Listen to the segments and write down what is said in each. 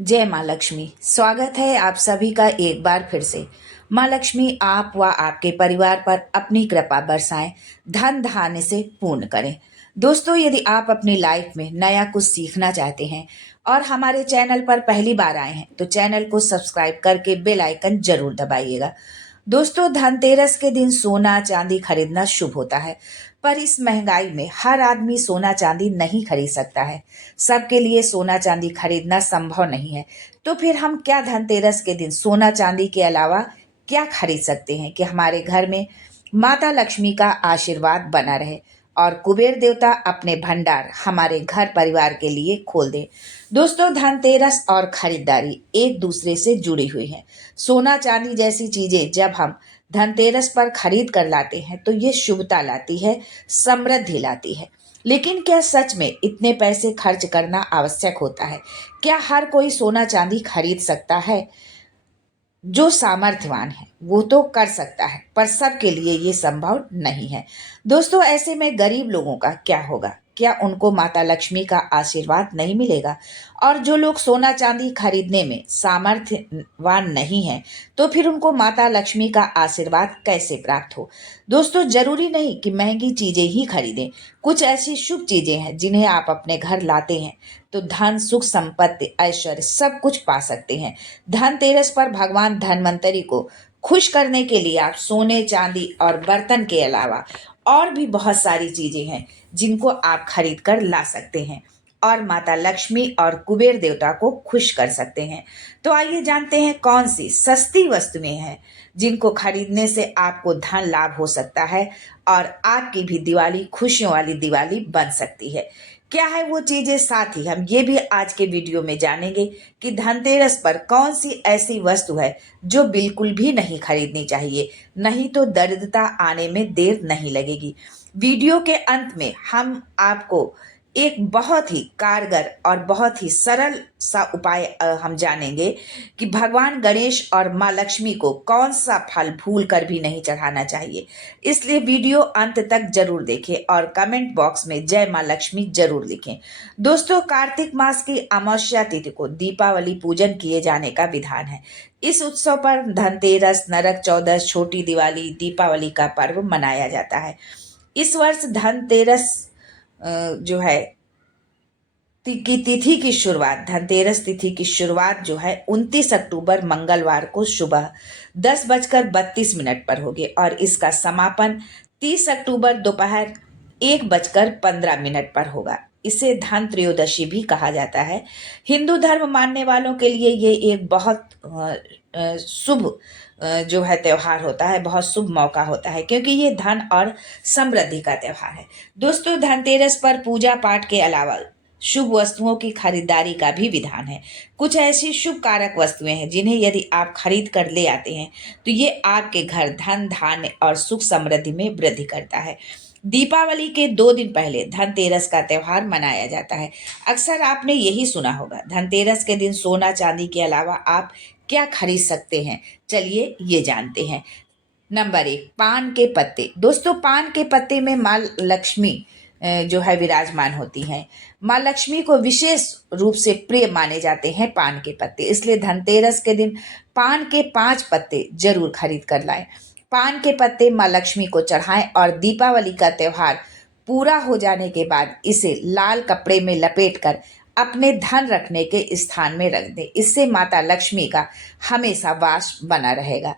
जय माँ लक्ष्मी। स्वागत है आप सभी का एक बार फिर से। माँ लक्ष्मी आप व आपके परिवार पर अपनी कृपा बरसाएं, धन धान्य से पूर्ण करें। दोस्तों, यदि आप अपनी लाइफ में नया कुछ सीखना चाहते हैं और हमारे चैनल पर पहली बार आए हैं तो चैनल को सब्सक्राइब करके बेल आइकन जरूर दबाइएगा। दोस्तों, धनतेरस के दिन सोना चांदी खरीदना शुभ होता है, पर इस महंगाई में हर आदमी सोना चांदी नहीं खरीद सकता है। सबके लिए सोना चांदी खरीदना संभव नहीं है। तो फिर हम क्या धनतेरस के दिन सोना चांदी के अलावा क्या खरीद सकते हैं कि हमारे घर में माता लक्ष्मी का आशीर्वाद बना रहे और कुबेर देवता अपने भंडार हमारे घर परिवार के लिए खोल दे। दोस्तों, धनतेरस और खरीदारी एक दूसरे से जुड़ी हुई हैं। सोना चांदी जैसी चीजें जब हम धनतेरस पर खरीद कर लाते हैं तो ये शुभता लाती है, समृद्धि लाती है। लेकिन क्या सच में इतने पैसे खर्च करना आवश्यक होता है? क्या हर कोई सोना चांदी खरीद सकता है? जो सामर्थ्यवान है वो तो कर सकता है, पर सबके लिए ये संभव नहीं है। दोस्तों, ऐसे में गरीब लोगों का क्या होगा? क्या उनको माता लक्ष्मी का आशीर्वाद नहीं मिलेगा? और जो लोग सोना चांदी खरीदने में सामर्थ्यवान नहीं है तो फिर उनको माता लक्ष्मी का आशीर्वाद कैसे प्राप्त हो? दोस्तों, जरूरी नहीं कि महंगी चीजें ही खरीदें। कुछ ऐसी शुभ चीजें हैं जिन्हें आप अपने घर लाते हैं तो धन, सुख, संपत्ति, ऐश्वर्य सब कुछ पा सकते हैं। धनतेरस पर भगवान धन्वंतरी को खुश करने के लिए आप सोने चांदी और बर्तन के अलावा और भी बहुत सारी चीजें हैं जिनको आप खरीद कर ला सकते हैं और माता लक्ष्मी और कुबेर देवता को खुश कर सकते हैं। तो आइए जानते हैं कौन सी सस्ती वस्तुएं हैं जिनको खरीदने से आपको धन लाभ हो सकता है और आपकी भी दिवाली खुशियों वाली दिवाली बन सकती है। क्या है वो चीजें, साथ ही हम ये भी आज के वीडियो में जानेंगे कि धनतेरस पर कौन सी ऐसी वस्तु है जो बिल्कुल भी नहीं खरीदनी चाहिए, नहीं तो दरिद्रता आने में देर नहीं लगेगी। वीडियो के अंत में हम आपको एक बहुत ही कारगर और बहुत ही सरल सा उपाय हम जानेंगे कि भगवान गणेश और माँ लक्ष्मी को कौन सा फल भूल कर भी नहीं चढ़ाना चाहिए। इसलिए वीडियो अंत तक जरूर देखें और कमेंट बॉक्स में जय माँ लक्ष्मी जरूर लिखें। दोस्तों, कार्तिक मास की अमावस्या तिथि को दीपावली पूजन किए जाने का विधान है। इस उत्सव पर धनतेरस, नरक चौदस, छोटी दिवाली, दीपावली का पर्व मनाया जाता है। इस वर्ष धनतेरस जो है की तिथि की शुरुआत, धनतेरस तिथि की शुरुआत जो है 29 अक्टूबर मंगलवार को सुबह 10:32 पर होगी और इसका समापन 30 अक्टूबर दोपहर 1:15 पर होगा। इसे धन त्रयोदशी भी कहा जाता है। हिंदू धर्म मानने वालों के लिए ये एक बहुत शुभ जो है त्योहार होता है, बहुत शुभ मौका होता है क्योंकि ये धन और समृद्धि का त्योहार है। दोस्तों, धनतेरस पर पूजा पाठ के अलावा शुभ वस्तुओं की खरीदारी का भी विधान है। कुछ ऐसी शुभ कारक वस्तुएं हैं जिन्हें यदि आप खरीद कर ले आते हैं तो ये आपके घर धन, धान्य और सुख समृद्धि में वृद्धि करता है। दीपावली के 2 दिन पहले धनतेरस का त्योहार मनाया जाता है। अक्सर आपने यही सुना होगा। धनतेरस के दिन सोना चांदी के अलावा आप क्या खरीद सकते हैं? चलिए ये जानते हैं। नंबर 1, पान के पत्ते। दोस्तों, पान के पत्ते में माँ लक्ष्मी जो है विराजमान होती हैं। माँ लक्ष्मी को विशेष रूप से प्रिय माने जाते हैं पान के पत्ते, इसलिए धनतेरस के दिन पान के 5 पत्ते जरूर खरीद कर लाएं। पान के पत्ते माँ लक्ष्मी को चढ़ाएं और दीपावली का त्योहार पूरा हो जाने के बाद इसे लाल कपड़े में लपेटकर अपने धन रखने के स्थान में रख दें। इससे माता लक्ष्मी का हमेशा वास बना रहेगा।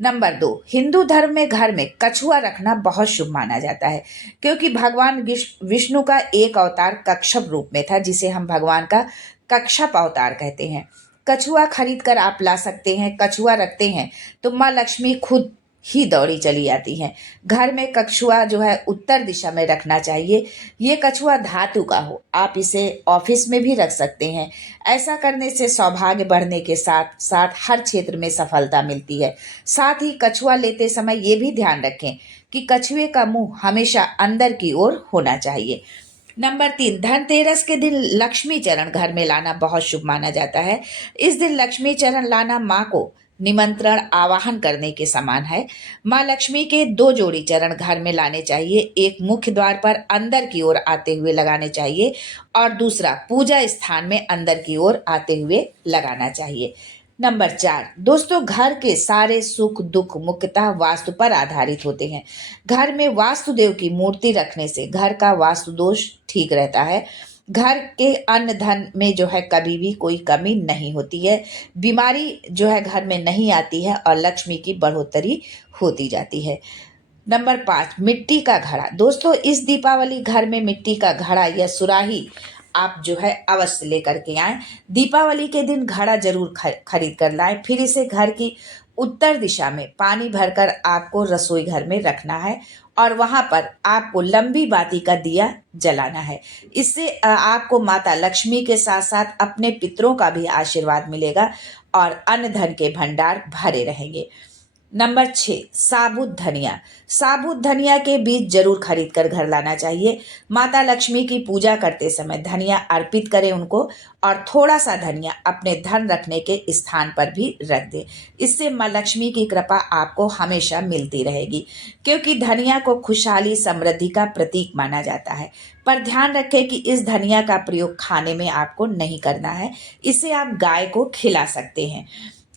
नंबर 2, हिंदू धर्म में घर में कछुआ रखना बहुत शुभ माना जाता है क्योंकि भगवान विष्णु का एक अवतार कच्छप रूप में था जिसे हम भगवान का कच्छप अवतार कहते हैं। कछुआ खरीद कर आप ला सकते हैं। कछुआ रखते हैं तो माँ लक्ष्मी खुद ही दौड़ी चली आती हैं। घर में कछुआ जो है उत्तर दिशा में रखना चाहिए। ये कछुआ धातु का हो। आप इसे ऑफिस में भी रख सकते हैं। ऐसा करने से सौभाग्य बढ़ने के साथ साथ हर क्षेत्र में सफलता मिलती है। साथ ही कछुआ लेते समय ये भी ध्यान रखें कि कछुए का मुंह हमेशा अंदर की ओर होना चाहिए। नंबर 3, धनतेरस के दिन लक्ष्मी चरण घर में लाना बहुत शुभ माना जाता है। इस दिन लक्ष्मी चरण लाना माँ को निमंत्रण आवाहन करने के समान है। माँ लक्ष्मी के 2 जोड़ी चरण घर में लाने चाहिए। एक मुख्य द्वार पर अंदर की ओर आते हुए लगाने चाहिए और दूसरा पूजा स्थान में अंदर की ओर आते हुए लगाना चाहिए। नंबर 4 दोस्तों, घर के सारे सुख दुख मुख्यतः वास्तु पर आधारित होते हैं। घर में वास्तुदेव की मूर्ति रखने से घर का वास्तु दोष ठीक रहता है। घर के अन्न धन में जो है कभी भी कोई कमी नहीं होती है, बीमारी जो है घर में नहीं आती है और लक्ष्मी की बढ़ोतरी होती जाती है। नंबर 5 मिट्टी का घड़ा। दोस्तों, इस दीपावली घर में मिट्टी का घड़ा या सुराही आप जो है अवश्य लेकर के आएं। दीपावली के दिन घड़ा जरूर खरीद कर लाएं। फिर इसे घर की उत्तर दिशा में पानी भरकर आपको रसोई घर में रखना है और वहां पर आपको लंबी बाती का दिया जलाना है। इससे आपको माता लक्ष्मी के साथ साथ अपने पितरों का भी आशीर्वाद मिलेगा और अन्न धन के भंडार भरे रहेंगे। नंबर 6 साबुत धनिया। साबुत धनिया के बीज जरूर खरीद कर घर लाना चाहिए। माता लक्ष्मी की पूजा करते समय धनिया अर्पित करें उनको और थोड़ा सा धनिया अपने धन रखने के स्थान पर भी रख दें। इससे माँ लक्ष्मी की कृपा आपको हमेशा मिलती रहेगी, क्योंकि धनिया को खुशहाली समृद्धि का प्रतीक माना जाता है। पर ध्यान रखें कि इस धनिया का प्रयोग खाने में आपको नहीं करना है, इसे आप गाय को खिला सकते हैं।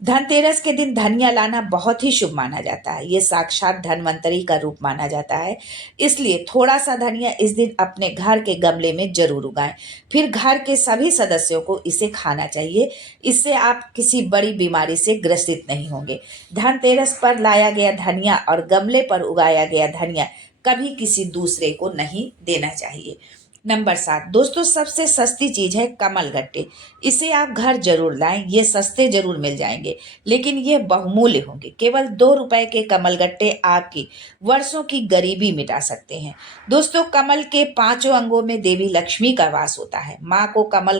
धनतेरस के दिन धनिया लाना बहुत ही शुभ माना जाता है। ये साक्षात धनवंतरी का रूप माना जाता है। इसलिए थोड़ा सा धनिया इस दिन अपने घर के गमले में जरूर उगाएं। फिर घर के सभी सदस्यों को इसे खाना चाहिए। इससे आप किसी बड़ी बीमारी से ग्रसित नहीं होंगे। धनतेरस पर लाया गया धनिया और गमले पर उगाया गया धनिया कभी किसी दूसरे को नहीं देना चाहिए। नंबर 7 दोस्तों, सबसे सस्ती चीज है कमल गट्टे। इसे आप घर जरूर लाएं। ये सस्ते जरूर मिल जाएंगे, लेकिन ये बहुमूल्य होंगे। केवल 2 रुपए के कमल गट्टे आपकी वर्षों की गरीबी मिटा सकते हैं। दोस्तों, कमल के 5 अंगों में देवी लक्ष्मी का वास होता है। माँ को कमल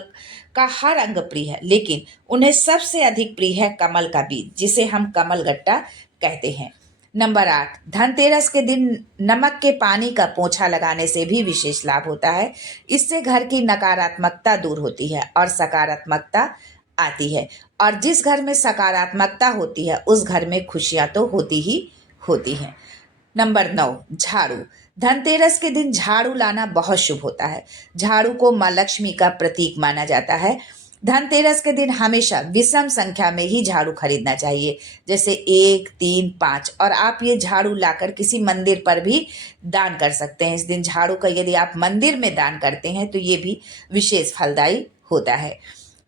का हर अंग प्रिय है, लेकिन उन्हें सबसे अधिक प्रिय है कमल का बीज, जिसे हम कमल गट्टा कहते हैं। नंबर 8 धनतेरस के दिन नमक के पानी का पोंछा लगाने से भी विशेष लाभ होता है। इससे घर की नकारात्मकता दूर होती है और सकारात्मकता आती है, और जिस घर में सकारात्मकता होती है उस घर में खुशियां तो होती ही होती हैं। नंबर 9 झाड़ू। धनतेरस के दिन झाड़ू लाना बहुत शुभ होता है। झाड़ू को माँ लक्ष्मी का प्रतीक माना जाता है। धनतेरस के दिन हमेशा विषम संख्या में ही झाड़ू खरीदना चाहिए, जैसे 1, 3, 5, और आप ये झाड़ू लाकर किसी मंदिर पर भी दान कर सकते हैं। इस दिन झाड़ू का यदि आप मंदिर में दान करते हैं तो ये भी विशेष फलदायी होता है।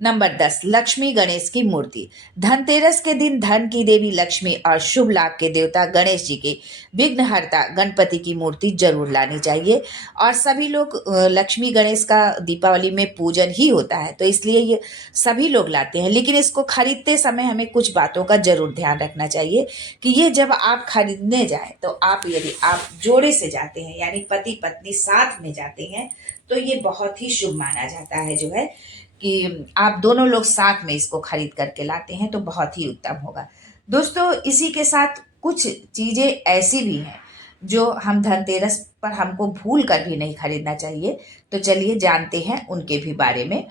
नंबर 10 लक्ष्मी गणेश की मूर्ति। धनतेरस के दिन धन की देवी लक्ष्मी और शुभ लाभ के देवता गणेश जी के विघ्नहर्ता गणपति की मूर्ति जरूर लानी चाहिए। और सभी लोग लक्ष्मी गणेश का दीपावली में पूजन ही होता है, तो इसलिए ये सभी लोग लाते हैं। लेकिन इसको खरीदते समय हमें कुछ बातों का जरूर ध्यान रखना चाहिए कि ये जब आप खरीदने जाए तो यदि आप जोड़े से जाते हैं, यानी पति पत्नी साथ में जाते हैं, तो ये बहुत ही शुभ माना जाता है जो है कि आप दोनों लोग साथ में इसको खरीद करके लाते हैं तो बहुत ही उत्तम होगा। दोस्तों, इसी के साथ कुछ चीज़ें ऐसी भी हैं जो हम धनतेरस पर हमको भूल कर भी नहीं खरीदना चाहिए, तो चलिए जानते हैं उनके भी बारे में।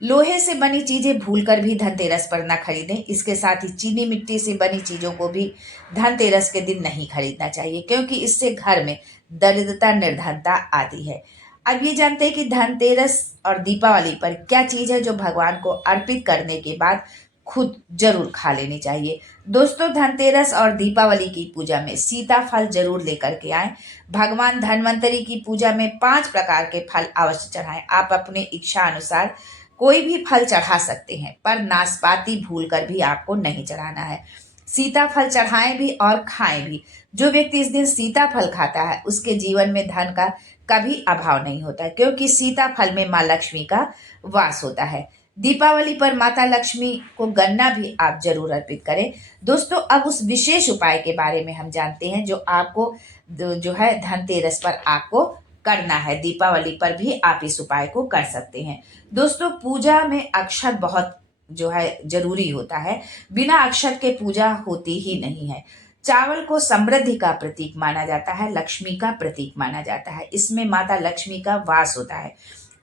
लोहे से बनी चीजें भूलकर भी धनतेरस पर ना खरीदें। इसके साथ ही चीनी मिट्टी से बनी चीजों को भी धनतेरस के दिन नहीं खरीदना चाहिए, क्योंकि इससे घर में दरिद्रता निर्धनता आती है। अब ये जानते हैं कि धनतेरस और दीपावली पर क्या चीज है जो भगवान को अर्पित करने के बाद खुद जरूर खा लेनी चाहिए। दोस्तों, धनतेरस और दीपावली की पूजा में सीताफल जरूर लेकर के आएं। भगवान धन्वंतरी की पूजा में 5 प्रकार के फल अवश्य चढ़ाएं। आप अपने इच्छा अनुसार कोई भी फल चढ़ा सकते हैं, पर नाशपाती भूलकर भी आपको नहीं चढ़ाना है। सीताफल चढ़ाएं भी और खाएं भी। जो व्यक्ति इस दिन सीताफल खाता है उसके जीवन में धन का कभी अभाव नहीं होता है, क्योंकि सीताफल में माँ लक्ष्मी का वास होता है। दीपावली पर माता लक्ष्मी को गन्ना भी आप जरूर अर्पित करें। दोस्तों, अब उस विशेष उपाय के बारे में हम जानते हैं जो आपको जो है धनतेरस पर आपको करना है। दीपावली पर भी आप इस उपाय को कर सकते हैं। दोस्तों, पूजा में अक्षत बहुत जो है जरूरी होता है। बिना अक्षत के पूजा होती ही नहीं है। चावल को समृद्धि का प्रतीक माना जाता है, लक्ष्मी का प्रतीक माना जाता है। इसमें माता लक्ष्मी का वास होता है।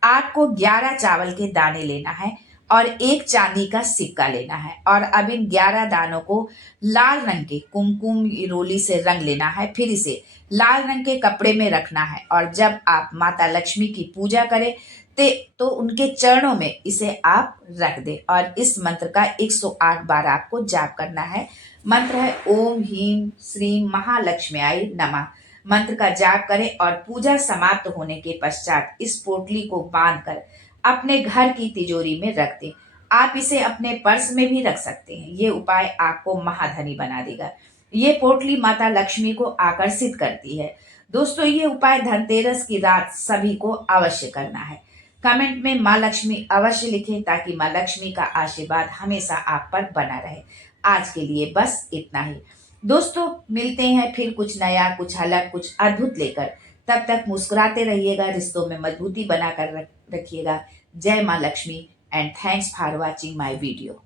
आपको 11 चावल के दाने लेना है और एक चांदी का सिक्का लेना है और अब इन 11 दानों को लाल रंग के कुमकुम रोली से रंग लेना है। फिर इसे लाल रंग के कपड़े में रखना है और जब आप माता लक्ष्मी की पूजा करें तो उनके चरणों में इसे आप रख दें और इस मंत्र का 108 बार आपको जाप करना है। मंत्र है ओम ह्रीं श्रीं महालक्ष्म्याय नमः। मंत्र का जाप करें और पूजा समाप्त होने के पश्चात इस पोटली को बांधकर अपने घर की तिजोरी में रख दें। आप इसे अपने पर्स में भी रख सकते हैं। ये उपाय आपको महाधनी बना देगा। ये पोटली माता लक्ष्मी को आकर्षित करती है। दोस्तों, ये उपाय धनतेरस की रात सभी को अवश्य करना है। कमेंट में माँ लक्ष्मी अवश्य लिखें ताकि माँ लक्ष्मी का आशीर्वाद हमेशा आप पर बना रहे। आज के लिए बस इतना ही। दोस्तों, मिलते हैं फिर कुछ नया, कुछ अलग, कुछ अद्भुत लेकर। तब तक मुस्कुराते रहिएगा, रिश्तों में मजबूती बनाकर रखिएगा। जय माँ Lakshmi and thanks for watching my video.